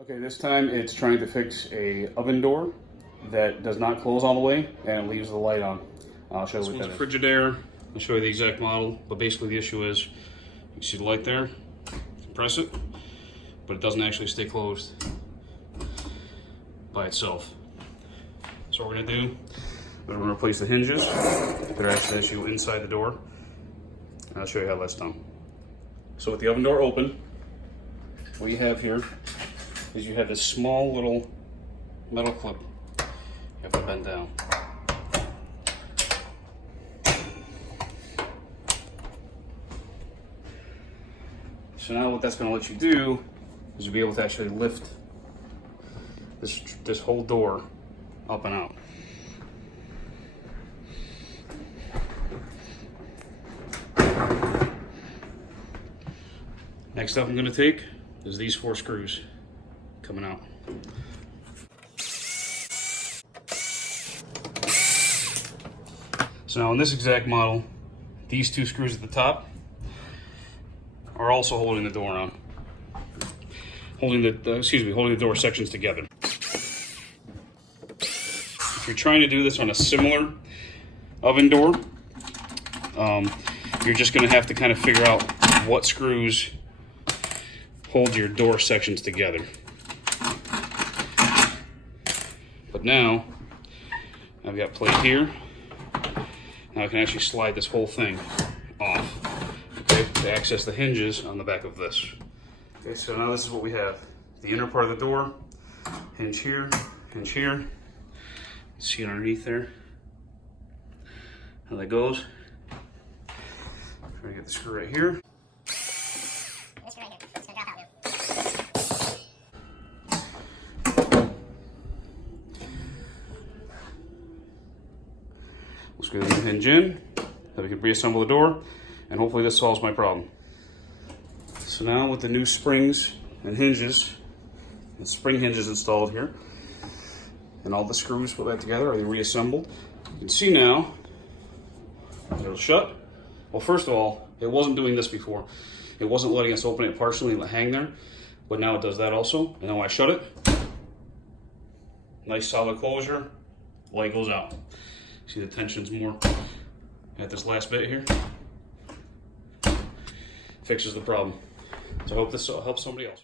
Okay, this time it's trying to fix a oven door that does not close all the way and it leaves the light on. I'll show you what that is. This one's a Frigidaire. I'll show you the exact model, but basically the issue is you see the light there, you can press it, but it doesn't actually stay closed by itself. So what we're gonna do, we're gonna replace the hinges that are actually issue inside the door. And I'll show you how that's done. So with the oven door open, what you have here is you have this small little metal clip you have to bend down. So now what that's going to let you do is you'll be able to actually lift this whole door up and out. Next up I'm going to take is these 4 screws coming out. So now in this exact model, these 2 screws at the top are also holding the door on. Holding the door sections together. If you're trying to do this on a similar oven door, you're just going to have to kind of figure out what screws hold your door sections together. But now I've got plate here. Now I can actually slide this whole thing off, okay, to access the hinges on the back of this. Okay, so now this is what we have. The inner part of the door, hinge here, hinge here. See it underneath there, how that goes. Try to get the screw right here. We'll screw the hinge in, then we can reassemble the door, and hopefully this solves my problem. So now with the new springs and hinges, the spring hinges installed here, and all the screws put back together, are they reassembled? You can see now, it'll shut. Well, first of all, it wasn't doing this before. It wasn't letting us open it partially and hang there, but now it does that also. And then when I shut it, nice solid closure, light goes out. See the tension's more at this last bit here. Fixes the problem. So I hope this helps somebody else.